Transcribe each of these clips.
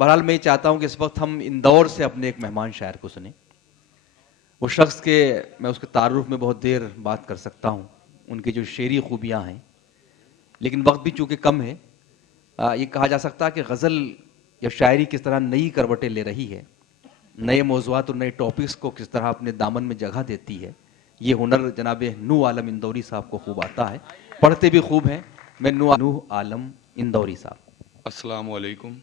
بہرحال میں یہ چاہتا ہوں کہ اس وقت ہم اندور سے اپنے ایک مہمان شاعر کو سنیں. وہ شخص کے میں اس کے تعارف میں بہت دیر بات کر سکتا ہوں، ان کی جو شعری خوبیاں ہیں، لیکن وقت بھی چونکہ کم ہے. یہ کہا جا سکتا ہے کہ غزل یا شاعری کس طرح نئی کروٹیں لے رہی ہے، نئے موضوعات اور نئے ٹاپکس کو کس طرح اپنے دامن میں جگہ دیتی ہے. یہ ہنر جناب نوح عالم اندوری صاحب کو خوب آتا ہے، پڑھتے بھی خوب ہیں. میں نوح عالم اندوری صاحب. السلام علیکم.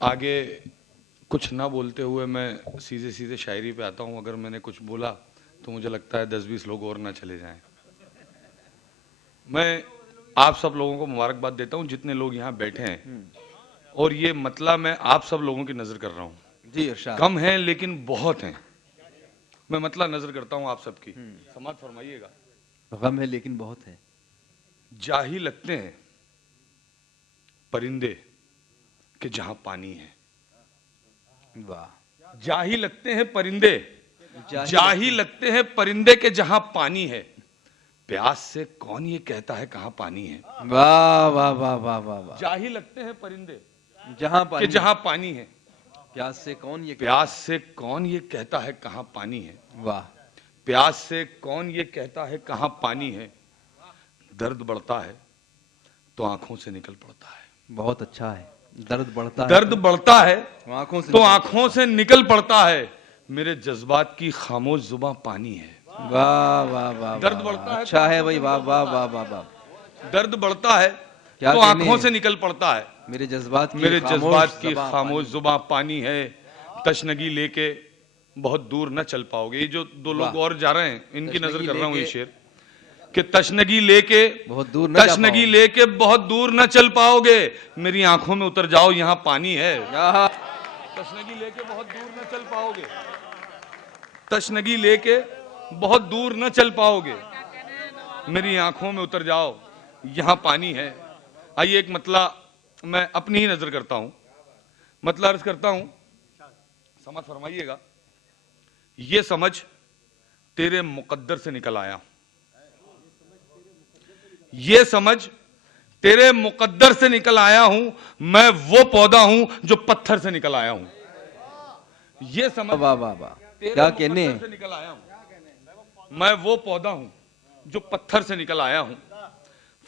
آگے کچھ نہ بولتے ہوئے میں سیدھے شاعری پہ آتا ہوں. اگر میں نے کچھ بولا تو مجھے لگتا ہے 10-20 لوگ اور نہ چلے جائیں. میں آپ سب لوگوں کو مبارکباد دیتا ہوں جتنے لوگ یہاں بیٹھے ہیں، اور یہ مطلب میں آپ سب لوگوں کی نظر کر رہا ہوں. جی ارشاد. کم ہیں لیکن بہت ہیں. میں مطلب نظر کرتا ہوں آپ سب کی. سماعت فرمائیے گا. غم ہے لیکن بہت ہے. جاہی لگتے ہیں پرندے کہ جہاں پانی ہے. واہ. جاہی لگتے ہیں پرندے، جاہی لگتے ہیں پرندے کہ جہاں پانی ہے. پیاس سے کون یہ کہتا ہے کہاں پانی ہے. واہ واہ واہ واہ واہ واہ. جاہی لگتے ہیں پرندے جہاں کہ پانی، جہاں پانی ہے. پیاس سے کون یہ پیاس سے کون یہ کہتا ہے کہاں پانی ہے. واہ. پیاس سے کون یہ کہتا ہے کہاں پانی ہے. درد بڑھتا ہے تو آنکھوں سے نکل پڑتا ہے. بہت اچھا ہے. درد بڑھتا ہے، درد بڑھتا ہے آنکھوں سے تو آنکھوں سے نکل پڑتا ہے. میرے جذبات کی خاموش زباں پانی ہے. واہ واہ واہ. درد بڑھتا ہے، اچھا ہے بھائی. واہ واہ واہ واہ واہ. درد بڑھتا ہے کیا تو کہنے آنکھوں سے نکل پڑتا ہے. میرے جذبات کی خاموش زباں پانی ہے. تشنگی لے کے بہت دور نہ چل پاؤ گے. یہ جو دو لوگ اور جا رہے ہیں ان کی نظر کر رہا ہوں یہ شعر کہ تشنگی لے کے بہت دور نہ تشنگی لے کے بہت دور نہ چل پاؤ گے. میری آنکھوں میں اتر جاؤ یہاں پانی ہے. تشنگی لے کے بہت دور نہ چل پاؤ گے. تشنگی لے کے بہت دور نہ چل پاؤ گے. میری آنکھوں میں اتر جاؤ یہاں پانی ہے. آئیے ایک مطلع میں اپنی ہی نظر کرتا ہوں. مطلع عرض کرتا ہوں. سمجھ فرمائیے گا. یہ سمجھ تیرے مقدر سے نکل آیا. یہ سمجھ تیرے مقدر سے نکل آیا ہوں. میں وہ پودا ہوں جو پتھر سے نکل آیا ہوں. یہ سمجھ کیا کہنے سے نکل آیا ہوں. میں وہ پودا ہوں جو پتھر سے نکل آیا ہوں.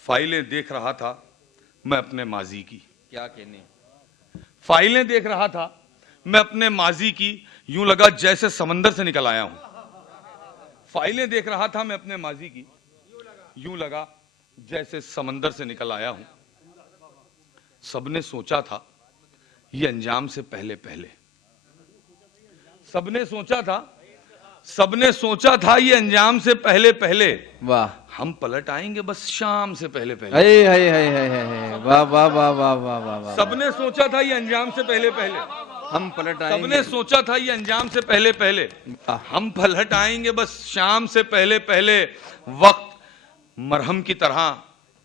فائلیں دیکھ رہا تھا میں اپنے ماضی کی. کیا کہنے. فائلیں دیکھ رہا تھا میں اپنے ماضی کی. یوں لگا جیسے سمندر سے نکل آیا ہوں. فائلیں دیکھ رہا تھا میں اپنے ماضی کی. یوں لگا جیسے سمندر سے نکل آیا ہوں. سب نے سوچا تھا یہ انجام سے پہلے پہلے. سب نے سوچا تھا یہ انجام سے پہلے پہلے. واہ. ہم پلٹ آئیں گے بس شام سے پہلے پہلے. واہ واہ واہ واہ واہ واہ. سب نے سوچا تھا یہ انجام سے پہلے پہلے. ہم پلٹ آئیں سب گے. نے سوچا تھا یہ انجام سے پہلے پہلے. ہم پلٹ آئیں گے بس شام سے پہلے پہلے. وقت مرہم کی طرح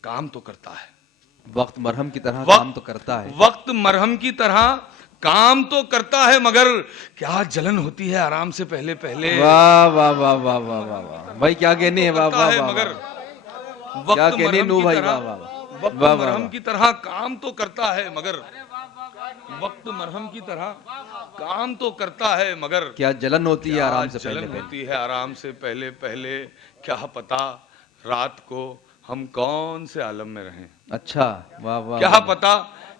کام تو کرتا ہے. وقت مرہم کی طرح کام تو کرتا ہے. وقت مرہم کی طرح کام تو کرتا ہے مگر کیا جلن ہوتی ہے آرام سے پہلے پہلے. واہ واہ واہ واہ واہ واہ. بھائی کیا کہنے. واہ واہ واہ. مگر کیا کہنے نو بھائی. وقت مرہم کی طرح کام تو کرتا ہے مگر وقت مرہم کی طرح کام تو کرتا ہے مگر کیا جلن ہوتی ہے آرام سے پہلے جلن پہلے. ہوتی ہے آرام سے پہلے پہلے. کیا پتا رات کو ہم کون سے عالم میں رہیں. اچھا. واہ واہ.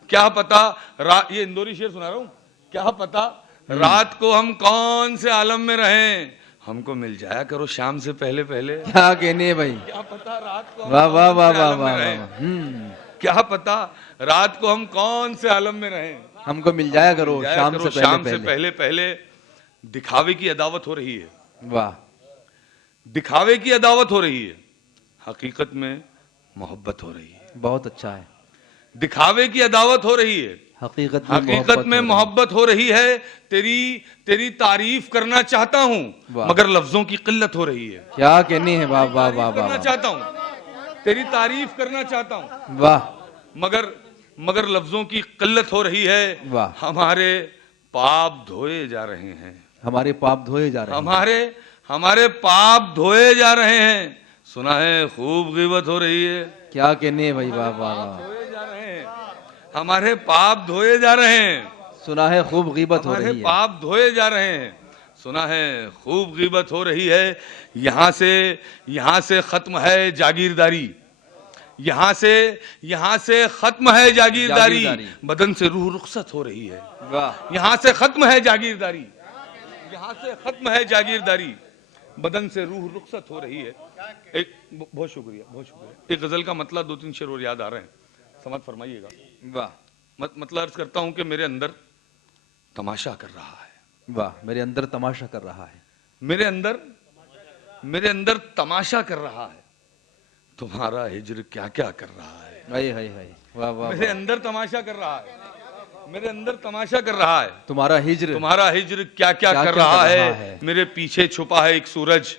کیا پتا یہ اندوری شعر سنا رہا ہوں. کیا پتا رات کو ہم کون سے عالم میں رہیں. ہم کو مل جایا کرو شام سے پہلے پہلے. کیا کہنے بھائی. کیا پتا رات کو واہ واہ واہ واہ واہ. کیا پتا رات کو ہم کون سے عالم میں رہیں. ہم کو مل جایا کرو شام سے پہلے پہلے. دکھاوے کی عداوت ہو رہی ہے. واہ. دکھاوے کی عداوت ہو رہی ہے. حقیقت میں محبت ہو رہی ہے. بہت اچھا ہے. دکھاوے کی عداوت ہو رہی ہے. حقیقت میں محبت ہو رہی ہے. تیری تعریف کرنا چاہتا ہوں مگر لفظوں کی قلت ہو رہی ہے. کیا کہنے ہیں. واہ واہ واہ کرنا چاہتا ہوں تیری تعریف کرنا چاہتا ہوں واہ. مگر لفظوں کی قلت ہو رہی ہے. واہ. ہمارے پاپ دھوئے جا رہے ہیں. ہمارے پاپ دھوئے جا رہے ہیں. ہمارے پاپ دھوئے جا رہے ہیں. سنا ہے خوب غیبت ہو رہی ہے. کیا کہنے بھائی. واہ واہ واہ. ہمارے پاپ دھوئے جا رہے ہیں. سنا ہے خوب غیبت ہو ہمارے رہی ہے. پاپ دھوئے جا رہے ہیں. سنا ہے خوب غیبت ہو رہی ہے. یہاں سے ختم ہے جاگیرداری. یہاں سے ختم ہے جاگیرداری. بدن سے روح رخصت ہو رہی ہے. یہاں سے ختم ہے جاگیرداری. یہاں سے ختم ہے جاگیرداری. بدن سے روح رخصت ہو رہی ہے. بہت شکریہ بہت شکریہ. ایک غزل کا مطلب 2-3 شعر اور یاد آ رہے ہیں, سمجھ فرمائیے گا. واہ مطلب عرض کرتا ہوں کہ میرے اندر تماشا کر رہا ہے. واہ, میرے اندر تماشا کر رہا ہے. میرے اندر تماشا کر رہا ہے. تمہارا ہجر کیا کیا کر رہا ہے. ہائے ہائے ہائے, واہ واہ. میرے اندر تماشا کر رہا ہے. میرے اندر تماشا کر رہا ہے. تمہارا ہجر کیا کیا کر رہا ہے. میرے پیچھے چھپا ہے ایک سورج.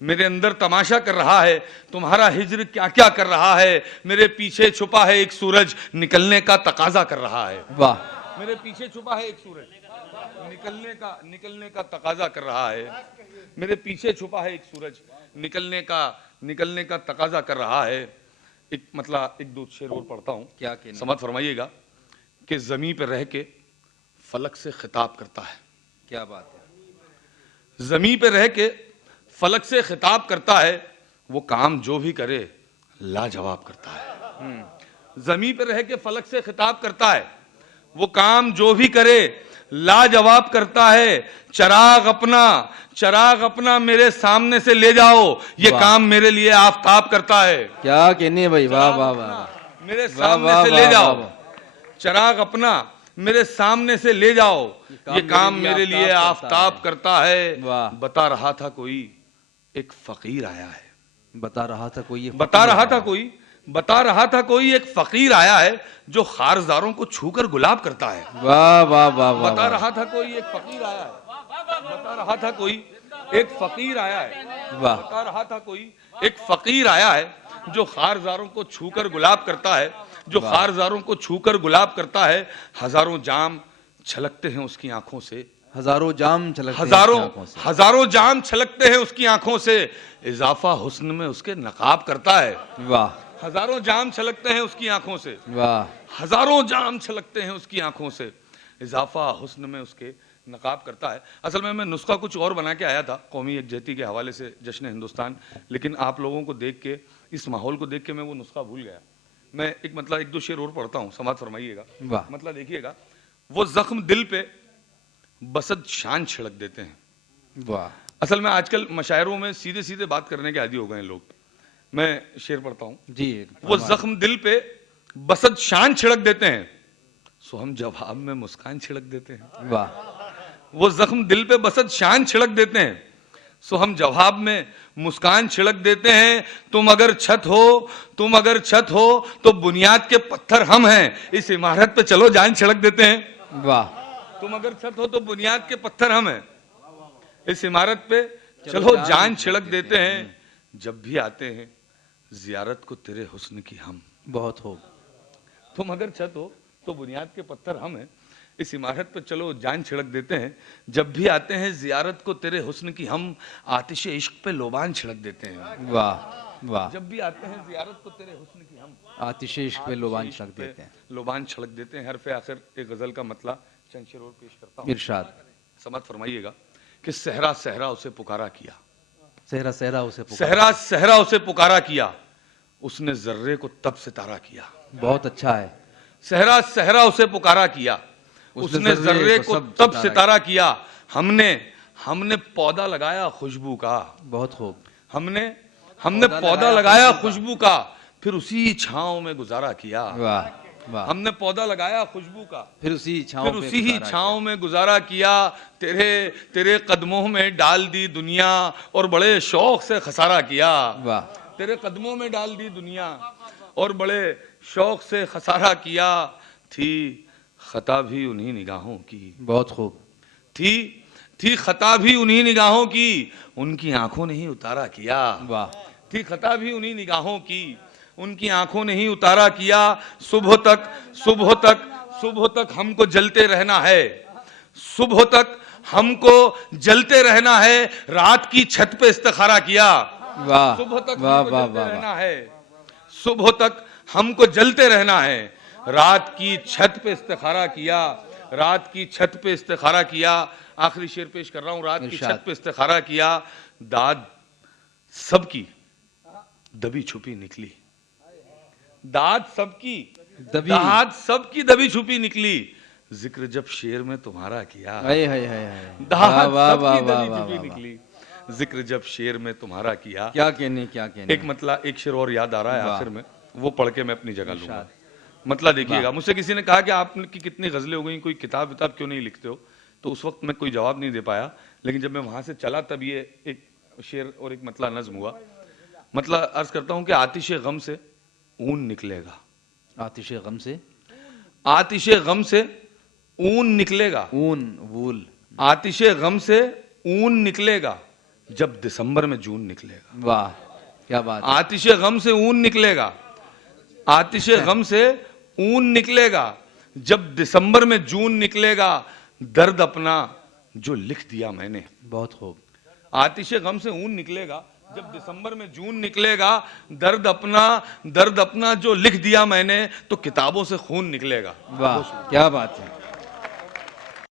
میرے اندر تماشا کر رہا ہے. تمہارا ہجر کیا کیا کر رہا ہے. میرے پیچھے چھپا ہے ایک سورج, نکلنے کا تقاضا کر رہا ہے. واہ. میرے پیچھے چھپا ہے ایک سورج, نکلنے کا تقاضا کر رہا ہے. میرے پیچھے چھپا ہے ایک سورج, نکلنے کا تقاضا کر رہا ہے. ایک دو شعر اور پڑھتا ہوں, کیا کہنا. سمجھ فرمائیے گا کہ زمین پہ رہ کے فلک سے خطاب کرتا ہے. کیا بات ہے. زمین پہ رہ کے فلک سے خطاب کرتا ہے. وہ کام جو بھی کرے لاجواب کرتا ہے. زمین پہ رہ کے فلک سے خطاب کرتا ہے. وہ کام جو بھی کرے لاجواب کرتا ہے. چراغ اپنا میرے سامنے سے لے جاؤ, یہ کام میرے لیے آفتاب کرتا ہے. کیا کہنے بھائی, واہ واہ واہ. میرے سامنے سے لے جاؤ, چراغ اپنا میرے سامنے سے لے جاؤ, یہ کام میرے لیے آفتاب کرتا ہے. بتا رہا تھا کوئی ایک فقیر آیا ہے. بتا رہا تھا کوئی ایک فقیر آیا ہے جو خارزاروں کو چھو کر گلاب کرتا ہے. واہ واہ واہ. بتا رہا تھا کوئی ایک فقیر آیا ہے. بتا رہا تھا کوئی ایک فقیر آیا ہے. بتا رہا تھا کوئی ایک فقیر آیا ہے جو خارزاروں کو چھو کر گلاب کرتا ہے. خارزاروں کو چھو کر گلاب کرتا ہے. ہزاروں جام چھلکتے ہیں اس کی آنکھوں سے. ہزاروں جام چھلکتے ہیں اس کی آنکھوں سے. اضافہ حسن میں اس کے نقاب کرتا ہے. واہ. ہزاروں جام چھلکتے ہیں اس کی آنکھوں سے. واہ. ہزاروں جام چھلکتے ہیں اس کی آنکھوں سے. اضافہ حسن میں اس کے نقاب کرتا ہے. اصل میں نسخہ کچھ اور بنا کے آیا تھا قومی یکجہتی کے حوالے سے جشن ہندوستان, لیکن آپ لوگوں کو دیکھ کے, اس ماحول کو دیکھ کے میں وہ نسخہ بھول گیا. میں ایک دو شعر اور پڑھتا ہوں, سماعت فرمائیے گا. مطلب دیکھیے گا. وہ زخم دل پہ بسد شان چھڑک دیتے ہیں. واہ. اصل میں آج کل مشاعروں میں سیدھے بات کرنے کے عادی ہو گئے ہیں لوگ. میں شعر پڑھتا ہوں جی. وہ زخم دل پہ بسد شان چھڑک دیتے ہیں, سو ہم جواب میں مسکان چھڑک دیتے ہیں. واہ. وہ زخم دل پہ بسد شان چھڑک دیتے ہیں, سو ہم جواب میں مسکان چھڑک دیتے ہیں. تم اگر چھت ہو تو بنیاد کے پتھر ہم ہیں, اس عمارت پہ چلو جان چھڑک دیتے ہیں. واہ. تم اگر چھت ہو تو بنیاد کے پتھر ہم ہیں, اس عمارت پہ چلو جان چھڑک دیتے ہیں. جب بھی آتے ہیں زیارت کو تیرے حسن کی ہم. بہت ہو. تم اگر چھت ہو تو بنیاد کے پتھر ہم ہیں, اس عمارت پہ چلو جان چھڑک دیتے ہیں. جب بھی آتے ہیں زیارت کو تیرے حسن کی ہم, آتش عشق پہ لوبان چھڑک دیتے ہیں. واہ واہ. جب بھی آتے ہیں زیارت کو تیرے حسن کی ہم, آتش عشق پہ لوبان چھڑک دیتے ہیں. لوبان چھڑک دیتے ہیں. حرف آخر ایک غزل کا مطلب چند شعر اور پیش کرتا ہوں. ارشاد. سمجھ فرمائیے گا کہ صحرا اسے پکارا کیا. صحرا اسے پکارا کیا, اس نے ذرے کو تب ستارہ کیا. بہت اچھا ہے. صحرا اسے پکارا کیا, اس نے ذرے کو تب ستارہ کیا. ہم نے پودا لگایا خوشبو کا. بہت خوب. ہم نے پودا لگایا خوشبو کا, پھر اسی چھاؤں میں گزارا کیا. ہم نے پودا لگایا خوشبو کا, پھر اسی چھاؤں میں گزارا کیا. تیرے قدموں میں ڈال دی دنیا اور بڑے شوق سے خسارہ کیا. تیرے قدموں میں ڈال دی دنیا اور بڑے شوق سے خسارہ کیا. تھی خطا بھی انہی نگاہوں کی. بہت خوب. تھی خطا بھی انہی نگاہوں کی, ان کی آنکھوں نے ہی اتارا کیا. تھی خطا بھی انہی نگاہوں کی, ان کی آنکھوں نے ہی اتارا کیا. صبح تک ہم کو جلتے رہنا ہے. صبح تک ہم کو جلتے رہنا ہے, رات کی چھت پہ استخارہ کیا. صبح تک ہم کو جلتے رہنا ہے. صبح تک ہم کو جلتے رہنا ہے, رات کی چھت پہ استخارہ کیا، رات کی چھت پہ استخارہ کیا، آخری شعر پیش کر رہا ہوں، رات کی چھت پہ استخارہ کیا، داد سب کی دبی چھپی نکلی، داد سب کی دبی چھپی نکلی، ذکر جب شعر میں تمہارا کیا، داد سب کی دبی چھپی نکلی، ذکر جب شعر میں تمہارا کیا. کیا کہنے. ایک مطلع ایک شعر اور یاد آ رہا ہے آخر میں، وہ پڑھ کے میں اپنی جگہ لوں گا. مطلع دیکھیے گا، مجھ سے کسی نے کہا کہ آپ کی کتنی غزلیں ہو گئیں، کوئی کتاب کیوں نہیں لکھتے ہو؟ تو اس وقت میں کوئی جواب نہیں دے پایا، لیکن جب میں وہاں سے چلا تب یہ ایک شعر اور ایک مطلع نظم ہوا. مطلع عرض کرتا ہوں کہ آتش غم سے اون نکلے گا، آتش غم سے، آتش غم سے اون نکلے گا، وول، آتش غم سے اون نکلے گا جب دسمبر میں جون نکلے گا. واہ کیا بات. آتش غم سے اون نکلے گا، آتش غم سے اون نکلے گا جب دسمبر میں جون نکلے گا، درد اپنا جو لکھ دیا میں نے. بہت خوب. آتش غم سے اون نکلے گا جب دسمبر میں جون نکلے گا، درد اپنا جو لکھ دیا میں نے، تو کتابوں سے خون نکلے گا. واہ کیا بات ہے.